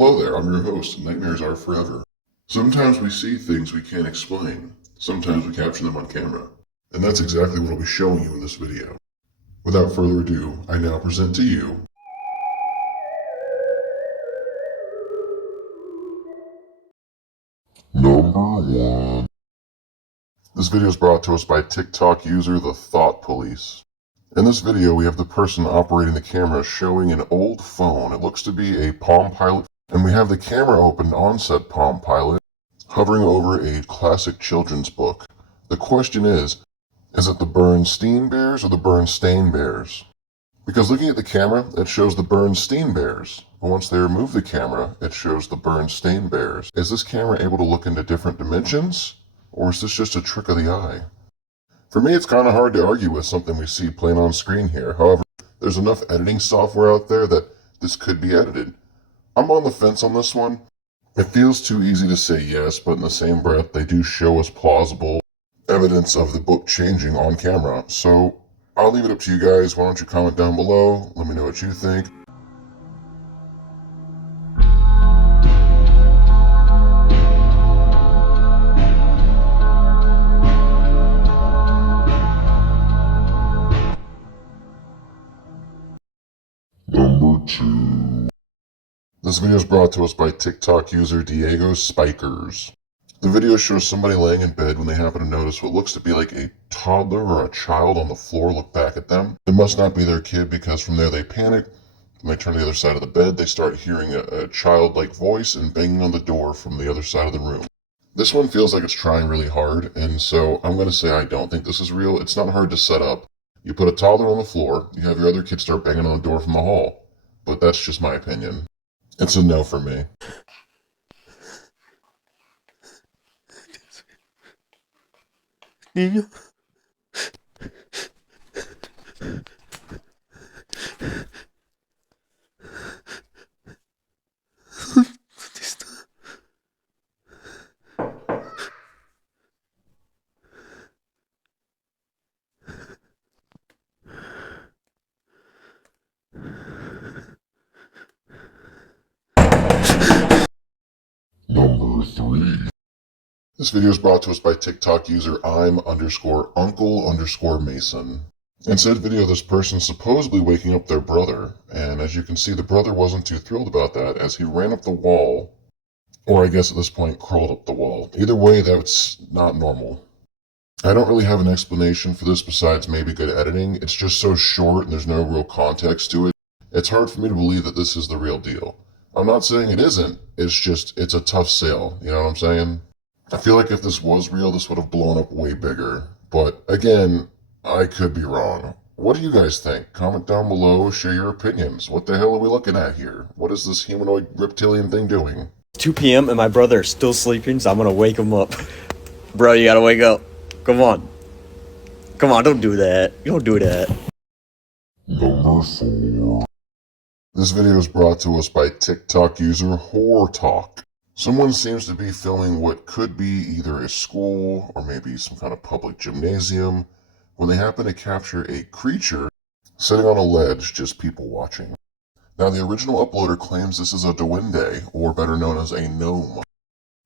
Hello there, I'm your host, and Nightmares Are Forever. Sometimes we see things we can't explain. Sometimes we capture them on camera. And that's exactly what I'll be showing you in this video. Without further ado, I now present to you Number 1. This video is brought to us by TikTok user The Thought Police. In this video, we have the person operating the camera showing an old phone. It looks to be a Palm Pilot, and we have the camera opened on said Palm Pilot, hovering over a classic children's book. The question is it the Berenstain Bears or the Berenstain Bears? Because looking at the camera, it shows the Berenstain Bears. But once they remove the camera, it shows the Berenstain Bears. Is this camera able to look into different dimensions? Or is this just a trick of the eye? For me, it's kind of hard to argue with something we see plain on screen here. However, there's enough editing software out there that this could be edited. I'm on the fence on this one. It feels too easy to say yes, but in the same breath, they do show us plausible evidence of the book changing on camera. So I'll leave it up to you guys. Why don't you comment down below? Let me know what you think. Number 2. This video is brought to us by TikTok user Diego Spikers. The video shows somebody laying in bed when they happen to notice what looks to be like a toddler or a child on the floor look back at them. It must not be their kid, because from there they panic. When they turn to the other side of the bed, they start hearing a childlike voice and banging on the door from the other side of the room. This one feels like it's trying really hard, and so I'm going to say I don't think this is real. It's not hard to set up. You put a toddler on the floor, you have your other kids start banging on the door from the hall. But that's just my opinion. It's a no for me. Niño. ¿Dónde está? Number 3. This video is brought to us by TikTok user I'm_Uncle_Mason. In said video, this person supposedly waking up their brother, and as you can see, the brother wasn't too thrilled about that as he ran up the wall, or I guess at this point crawled up the wall. Either way, that's not normal. I don't really have an explanation for this besides maybe good editing. It's just so short and there's no real context to it. It's hard for me to believe that this is the real deal. I'm not saying it isn't, it's a tough sale, you know what I'm saying? I feel like if this was real, this would have blown up way bigger. But again, I could be wrong. What do you guys think? Comment down below, share your opinions. What the hell are we looking at here? What is this humanoid reptilian thing doing? 2 p.m. and my brother is still sleeping, so I'm gonna wake him up. Bro, you gotta wake up. Come on. Come on, don't do that. You don't do that. Number 4. This video is brought to us by TikTok user Horror Talk. Someone seems to be filming what could be either a school or maybe some kind of public gymnasium when they happen to capture a creature sitting on a ledge, just people watching. Now, the original uploader claims this is a duende, or better known as a gnome.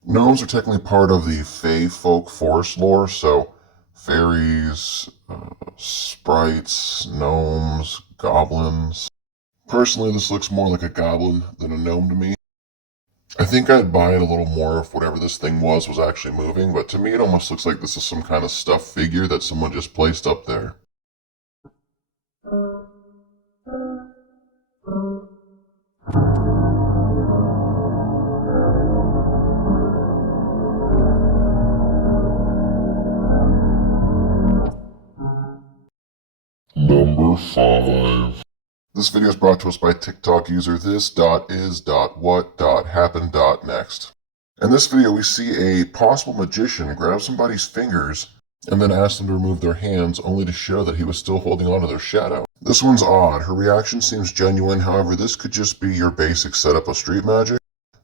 Gnomes are technically part of the Fey folk forest lore, so fairies, sprites, gnomes, goblins. Personally, this looks more like a goblin than a gnome to me. I think I'd buy it a little more if whatever this thing was actually moving, but to me it almost looks like this is some kind of stuffed figure that someone just placed up there. Number 5. This video is brought to us by TikTok user this.is.what.happened.next. In this video, we see a possible magician grab somebody's fingers and then ask them to remove their hands, only to show that he was still holding onto their shadow. This one's odd. Her reaction seems genuine. However, this could just be your basic setup of street magic.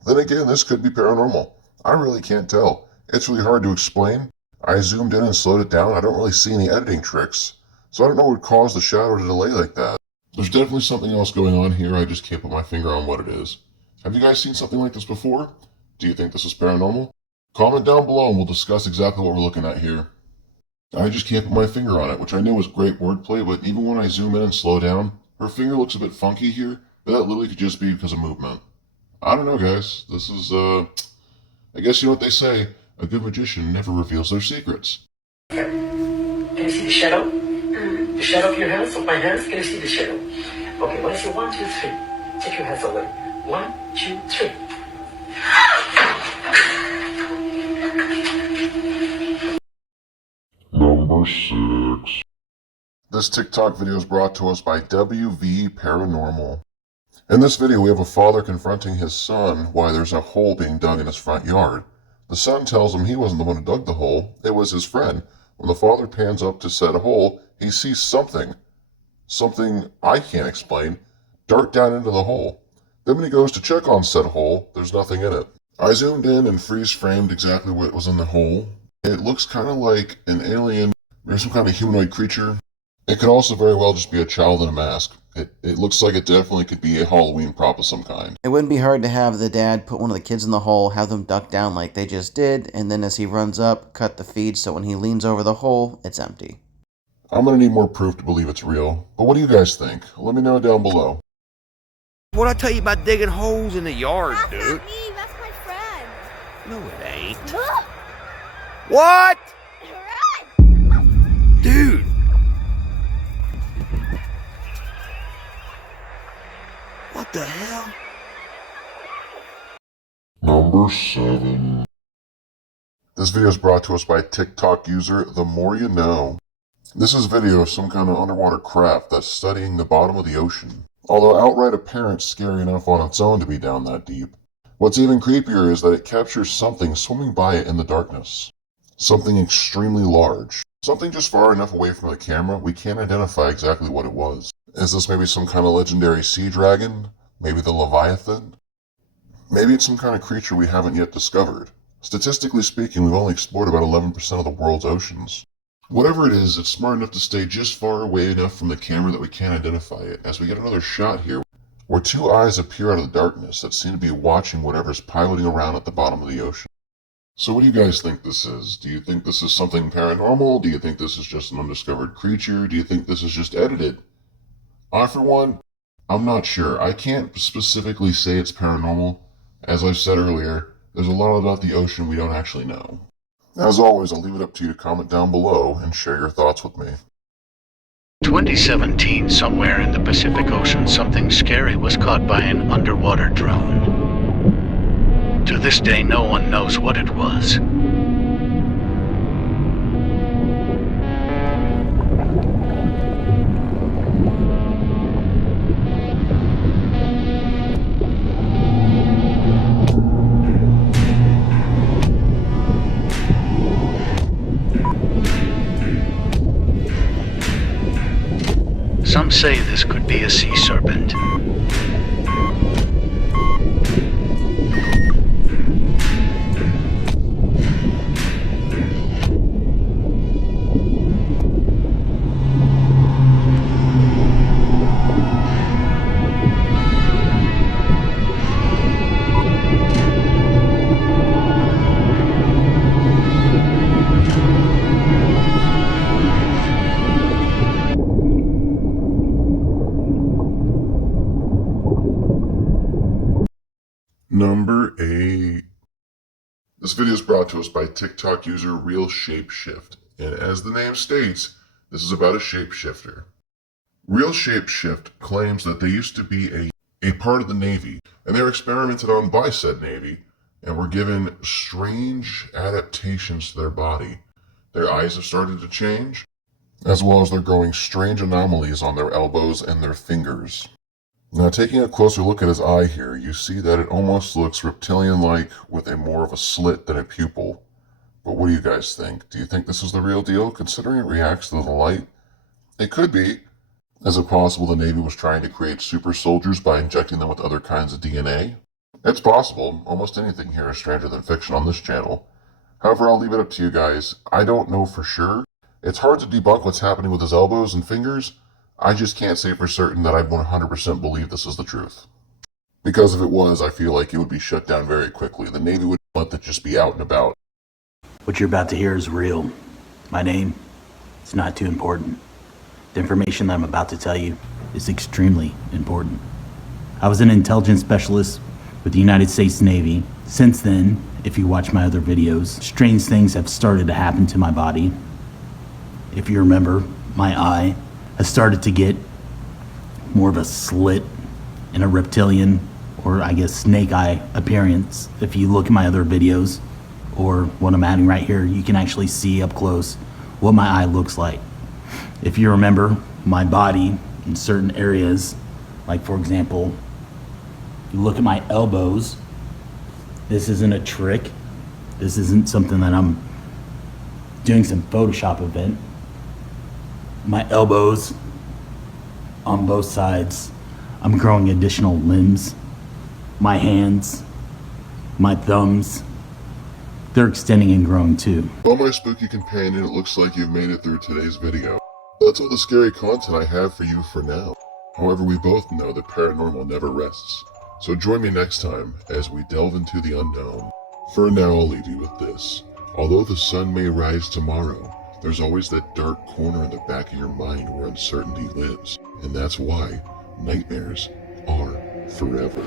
Then again, this could be paranormal. I really can't tell. It's really hard to explain. I zoomed in and slowed it down. I don't really see any editing tricks, so I don't know what would cause the shadow to delay like that. There's definitely something else going on here. I just can't put my finger on what it is. Have you guys seen something like this before? Do you think this is paranormal? Comment down below and we'll discuss exactly what we're looking at here. I just can't put my finger on it, which I know is great wordplay, but even when I zoom in and slow down, her finger looks a bit funky here, but that literally could just be because of movement. I don't know, guys. This is, I guess you know what they say, a good magician never reveals their secrets. Can you see the shadow? The shadow of your hands, of my hands? Can you see the shadow? Okay, when I say 1, 2, 3, take your hands away. 1, 2, 3. Number 6. This TikTok video is brought to us by WV Paranormal. In this video, we have a father confronting his son why there's a hole being dug in his front yard. The son tells him he wasn't the one who dug the hole, it was his friend. When the father pans up to said hole, he sees something I can't explain, dart down into the hole. Then when he goes to check on said hole, there's nothing in it. I zoomed in and freeze-framed exactly what was in the hole. It looks kind of like an alien or some kind of humanoid creature. It could also very well just be a child in a mask. It looks like it definitely could be a Halloween prop of some kind. It wouldn't be hard to have the dad put one of the kids in the hole, have them duck down like they just did, and then as he runs up, cut the feed so when he leans over the hole, it's empty. I'm gonna need more proof to believe it's real. But what do you guys think? Let me know down below. What'd I tell you about digging holes in the yard, That's dude? not me, that's my friend. No, it ain't. Look, What? run! Dude. What the hell? Number 7. This video is brought to us by TikTok user The More You Know. This is video of some kind of underwater craft that's studying the bottom of the ocean. Although outright apparent scary enough on its own to be down that deep. What's even creepier is that it captures something swimming by it in the darkness. Something extremely large. Something just far enough away from the camera we can't identify exactly what it was. Is this maybe some kind of legendary sea dragon? Maybe the Leviathan? Maybe it's some kind of creature we haven't yet discovered. Statistically speaking, we've only explored about 11% of the world's oceans. Whatever it is, it's smart enough to stay just far away enough from the camera that we can't identify it, as we get another shot here where two eyes appear out of the darkness that seem to be watching whatever's piloting around at the bottom of the ocean. So what do you guys think this is? Do you think this is something paranormal? Do you think this is just an undiscovered creature? Do you think this is just edited? I, for one, I'm not sure. I can't specifically say it's paranormal. As I've said earlier, there's a lot about the ocean we don't actually know. As always, I'll leave it up to you to comment down below and share your thoughts with me. 2017, somewhere in the Pacific Ocean, something scary was caught by an underwater drone. To this day, no one knows what it was. Some say this could be a sea serpent. Number 8. This video is brought to us by TikTok user Real Shapeshift, and as the name states, this is about a shapeshifter. Real Shapeshift claims that they used to be a part of the Navy, and they were experimented on by said Navy, and were given strange adaptations to their body. Their eyes have started to change, as well as they're growing strange anomalies on their elbows and their fingers. Now, taking a closer look at his eye here, you see that it almost looks reptilian-like with a more of a slit than a pupil. But what do you guys think? Do you think this is the real deal, considering it reacts to the light? It could be. Is it possible the Navy was trying to create super soldiers by injecting them with other kinds of DNA? It's possible. Almost anything here is stranger than fiction on this channel. However, I'll leave it up to you guys. I don't know for sure. It's hard to debunk what's happening with his elbows and fingers. I just can't say for certain that I 100% believe this is the truth. Because if it was, I feel like it would be shut down very quickly. The Navy would let that just be out and about. What you're about to hear is real. My name is not too important. The information that I'm about to tell you is extremely important. I was an intelligence specialist with the United States Navy. Since then, if you watch my other videos, strange things have started to happen to my body. If you remember, my eye has started to get more of a slit and a reptilian, or I guess snake eye appearance. If you look at my other videos, or what I'm adding right here, you can actually see up close what my eye looks like. If you remember, my body in certain areas, like for example, you look at my elbows, this isn't a trick. This isn't something that I'm doing some Photoshop event. My elbows on both sides, I'm growing additional limbs. My hands, my thumbs, they're extending and growing too. Well, my spooky companion, it looks like you've made it through today's video. That's all the scary content I have for you for now. However, we both know that paranormal never rests. So join me next time as we delve into the unknown. For now, I'll leave you with this. Although the sun may rise tomorrow, there's always that dark corner in the back of your mind where uncertainty lives. And that's why nightmares are forever.